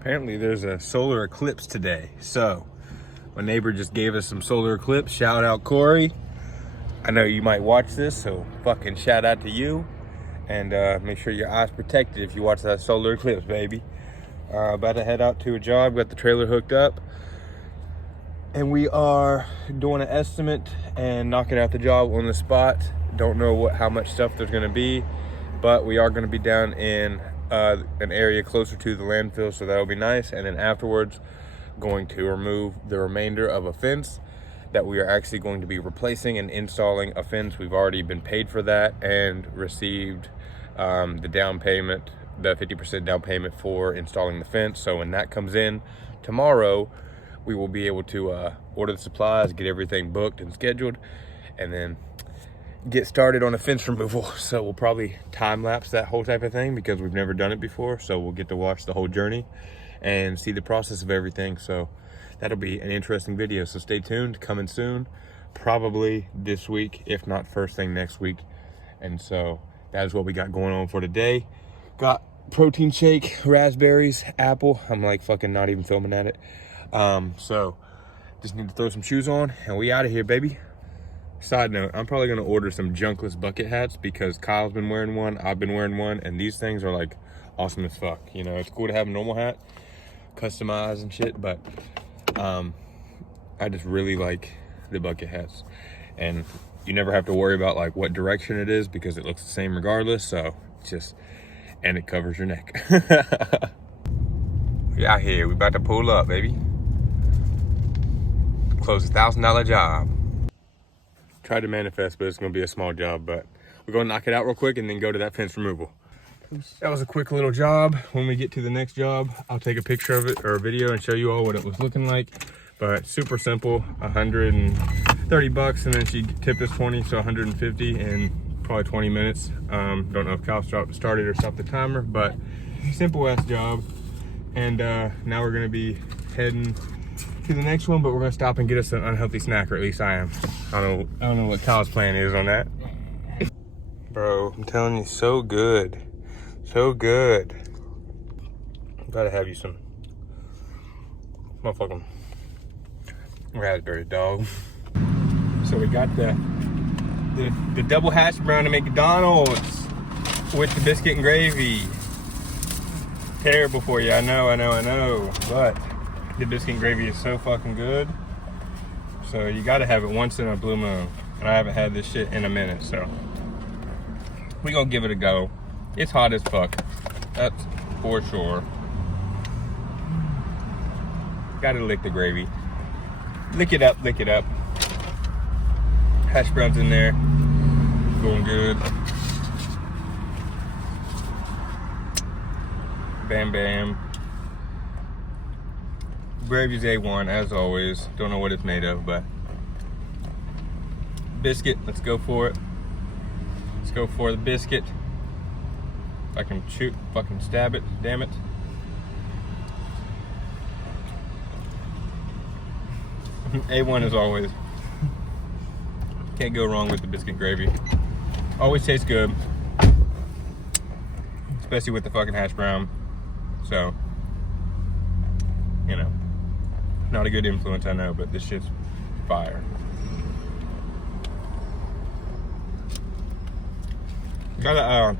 Apparently there's a solar eclipse today. So my neighbor just gave us some solar eclipse. Shout out Corey. I know you might watch this, so fucking shout out to you. And make sure your eyes protected if you watch that solar eclipse, baby. About to head out to a job, got the trailer hooked up. And we are doing an estimate and knocking out the job on the spot. Don't know how much stuff there's gonna be, but we are gonna be down in an area closer to the landfill, so that'll be nice. And then afterwards, going to remove the remainder of a fence that we are actually going to be replacing and installing a fence. We've already been paid for that and received the down payment, the 50% down payment for installing the fence. So when that comes in tomorrow, we will be able to order the supplies, get everything booked and scheduled, and then get started on a fence removal. So we'll probably time lapse that whole type of thing because we've never done it before. So we'll get to watch the whole journey and see the process of everything. So that'll be an interesting video. So stay tuned, coming soon, probably this week, if not first thing next week. And so that is what we got going on for today. Got protein shake, raspberries, apple. I'm like fucking not even filming at it. So just need to throw some shoes on and we out of here, baby. Side note, I'm probably gonna order some junkless bucket hats because Kyle's been wearing one, I've been wearing one, and these things are like awesome as fuck. You know, it's cool to have a normal hat, customized and shit, but I just really like the bucket hats. And you never have to worry about like what direction it is because it looks the same regardless. So it's just, and it covers your neck. We out here, we about to pull up, baby. Close $1,000 job. Tried to manifest, but it's gonna be a small job, but we're gonna knock it out real quick and then go to that fence removal. That was a quick little job. When we get to the next job, I'll take a picture of it or a video and show you all what it was looking like. But super simple, 130 bucks, and then she tipped us 20, so 150 in probably 20 minutes. Don't know if Kyle started or stopped the timer, but simple ass job. And now we're gonna be heading to the next one, but we're gonna stop and get us an unhealthy snack, or at least I am. I don't know what Kyle's plan is on that. Bro, I'm telling you, so good. So good. Gotta have you some motherfucking raspberry, dog. So we got the double hash brown to McDonald's with the biscuit and gravy. Terrible for you, I know, but the biscuit and gravy is so fucking good. So you gotta have it once in a blue moon. And I haven't had this shit in a minute, so we gonna give it a go. It's hot as fuck, that's for sure. Gotta lick the gravy. Lick it up, lick it up. Hash browns in there, going good. Bam, bam. Gravy's A1 as always. Don't know what it's made of, but biscuit, let's go for it. Let's go for the biscuit. If I can shoot, fucking stab it, damn it. A1 as always. Can't go wrong with the biscuit gravy. Always tastes good. Especially with the fucking hash brown. So, you know, not a good influence, I know, but this shit's fire. Gotta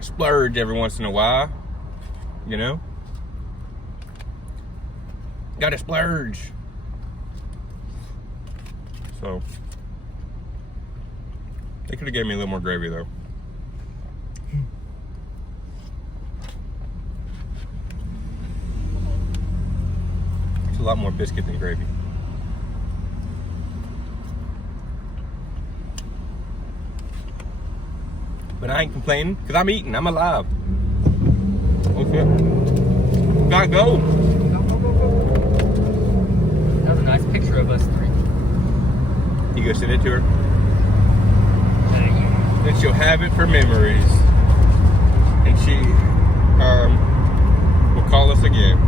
splurge every once in a while, you know? Gotta splurge. So, they could have gave me a little more gravy though. It's a lot more biscuit than gravy. But I ain't complaining, because I'm eating, I'm alive. Okay. Gotta go. That was a nice picture of us three. You go send it to her? Then she'll have it for memories. And she will call us again.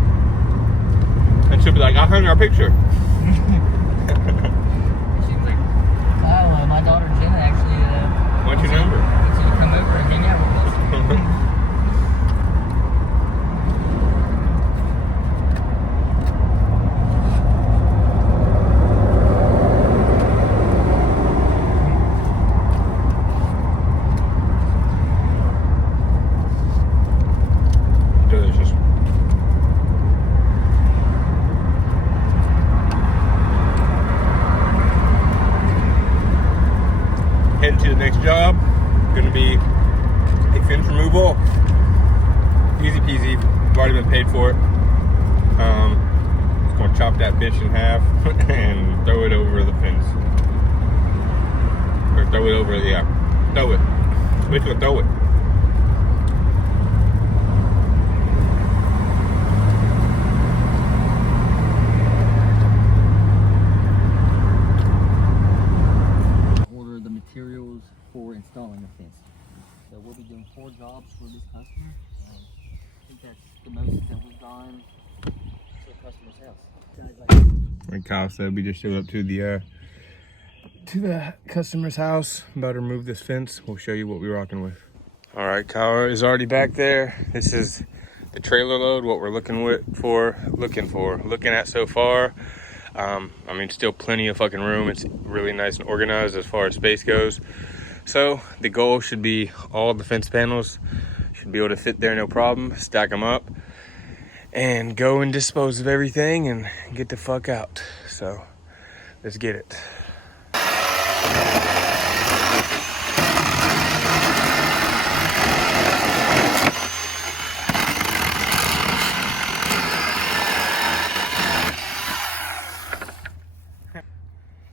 And she'll be like, I hung our picture. She's like, Kyle, my daughter Jenna actually What's your number? wants you to come over and hang out with us. already been paid for it. Just gonna chop that bitch in half and throw it over the fence. Or throw it over, yeah. Throw it. We're gonna throw it. Order the materials for installing a fence. So we'll be doing 4 jobs for this customer. I think that's the most that we've gone to a customer's house. Like Kyle said, we just showed up to the customer's house. I'm about to remove this fence. We'll show you what we're rocking with. All right, Kyle is already back there. This is the trailer load, what we're looking at so far. I mean, still plenty of fucking room. It's really nice and organized as far as space goes. So the goal should be all the fence panels should be able to fit there, no problem. Stack them up and go and dispose of everything and get the fuck out. So let's get it.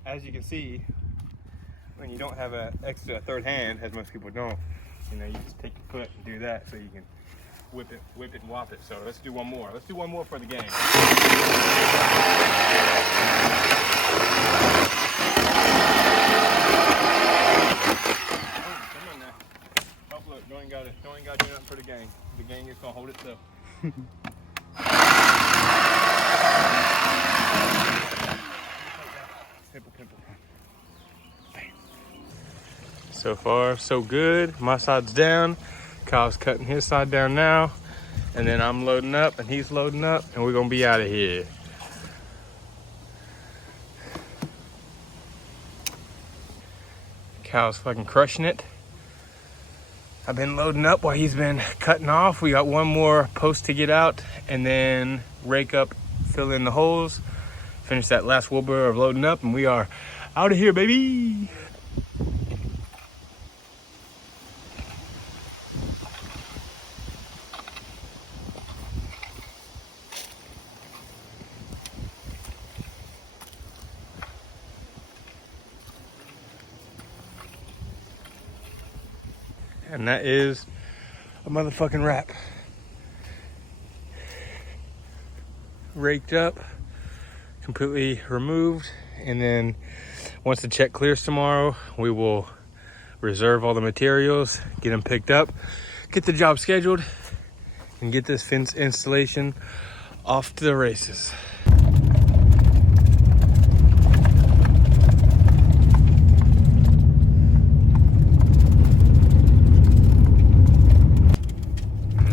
As you can see, when you don't have a third hand, as most people don't, you know, you just take your foot and do that so you can whip it and whop it. So let's do one more. Let's do one more for the gang. Oh, come on now. Oh, look, don't even gotta do nothing for the gang. The gang is gonna hold itself. Pimple. So far, so good. My side's down. Kyle's cutting his side down now. And then I'm loading up and he's loading up and we're gonna be out of here. Kyle's fucking crushing it. I've been loading up while he's been cutting off. We got one more post to get out and then rake up, fill in the holes, finish that last wheelbarrow of loading up, and we are out of here, baby. And that is a motherfucking wrap. Raked up, completely removed, and then once the check clears tomorrow, we will reserve all the materials, get them picked up, get the job scheduled, and get this fence installation off to the races.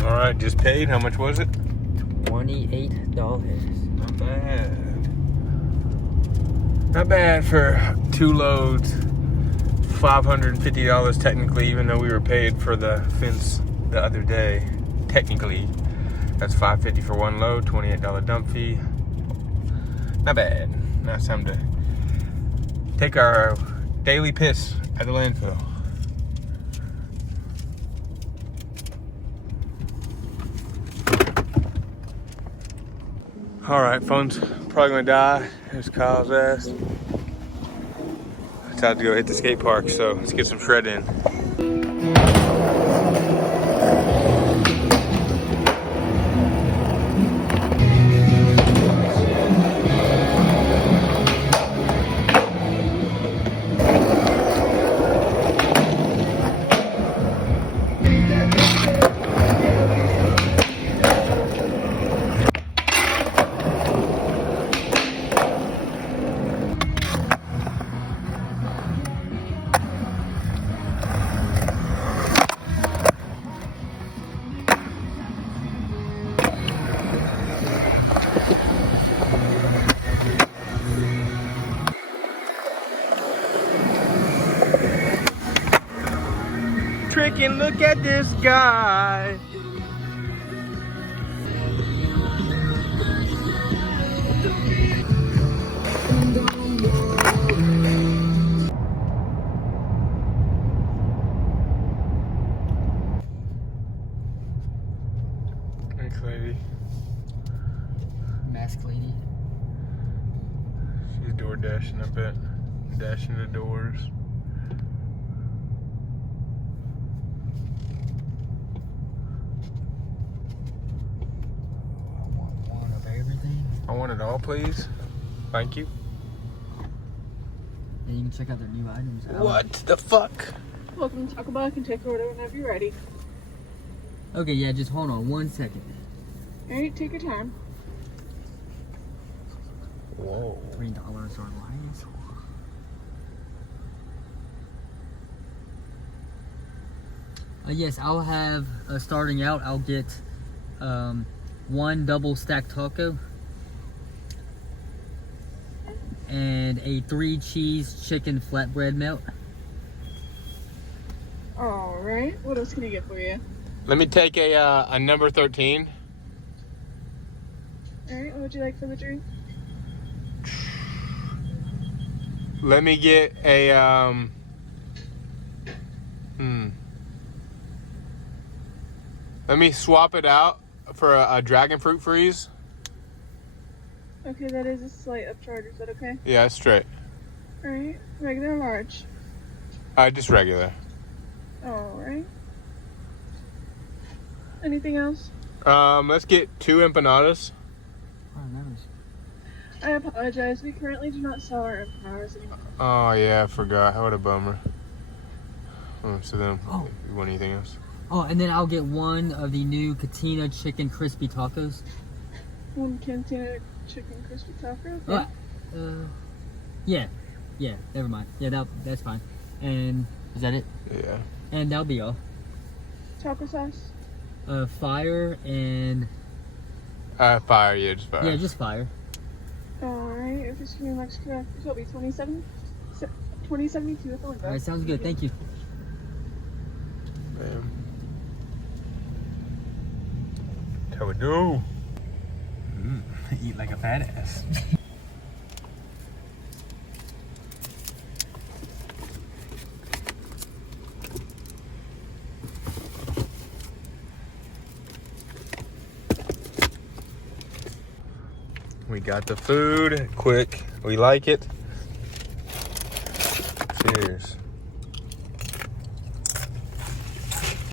All right, just paid. How much was it? $28. Not bad. Not bad for 2 loads. $550 technically, even though we were paid for the fence the other day. Technically, that's $550 for 1 load, $28 dump fee. Not bad. Now it's time to take our daily piss at the landfill. All right, phone's probably gonna die. There's Kyle's ass. It's time to go hit the skate park, so let's get some shred in. Trickin', look at this guy. Thanks, lady. Mask lady. She's door dashing a bit. Dashing the doors. I want one of everything. I want it all, please. Thank you. And you can check out their new items. What the fuck? Welcome to Taco Bell. I can take your order whenever you're ready. Okay, yeah, just hold on 1 second. Alright, take your time. Whoa. $3 or less. Yes, I'll have, starting out, I'll get one double stacked taco and a 3 cheese chicken flatbread melt. Alright, what else can I get for you? Let me take a number 13. Alright, what would you like for the drink? Let me get a Let me swap it out for a dragon fruit freeze. Okay, that is a slight upcharge. Is that okay? Yeah, straight. Alright, regular or large? Just regular. Alright. Anything else? Let's get 2 empanadas. Oh, nice. I apologize. We currently do not sell our empanadas anymore. Oh yeah, I forgot. What a bummer. So then, Oh. you want anything else? Oh, and then I'll get one of the new Katina chicken crispy tacos. One cantina chicken crispy taco. Okay. Yeah, never mind. Yeah, that's fine. And is that it? Yeah. And that'll be all. Taco sauce. Fire and Fire, yeah, just fire. yeah, just fire. Alright, if this remarks correct, it'll be 2072 at the window. All right, sounds good. Thank you. Bam. That's how we do. Eat like a fat ass. We got the food, quick. We like it. Cheers.